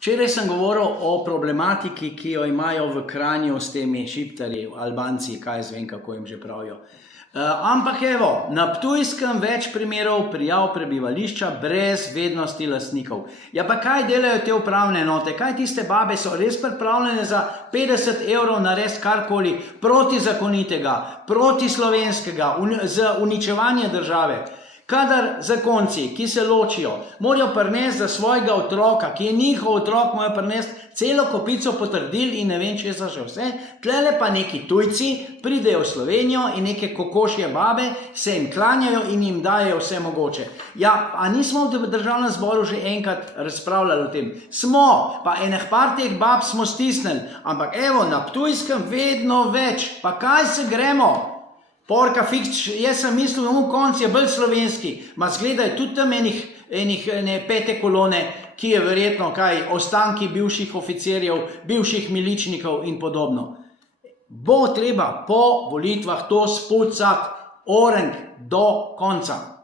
Včeraj sem govoril o problematiki, ki jo imajo v Kranju s temi Šiptarji, Albanci, kaj jaz vem, kako jim že pravijo. Ampak evo, na Ptujskem več primerov prijav prebivališča brez vednosti lastnikov. Ja pa kaj delajo te upravne enote? Kaj tiste babe so res pripravljene za 50 € narediti karkoli protizakonitega, protislovenskega, za uničevanje države? Kadar zakonci, ki se ločijo, morajo prinesti za svojega otroka, ki je njihov otrok, morajo prinesti celo kopico potrdil in ne vem česa še vse, tlele pa neki tujci pridejo v Slovenijo in neke kokošje babe se jim klanjajo in jim dajejo vse mogoče. Ja, a nismo v državnem zboru že enkrat razpravljali o tem? Smo, pa par teh bab smo stisnili, ampak evo, na Ptujskem vedno več, pa kaj se gremo? Porka fiks, jaz sem mislil, da konc je bolj slovenski, ma zgleda je tudi tam enih pete kolone, ki je verjetno ostanki bivših oficirjev, bivših miličnikov in podobno. Bo treba po volitvah to spucati orenk do konca.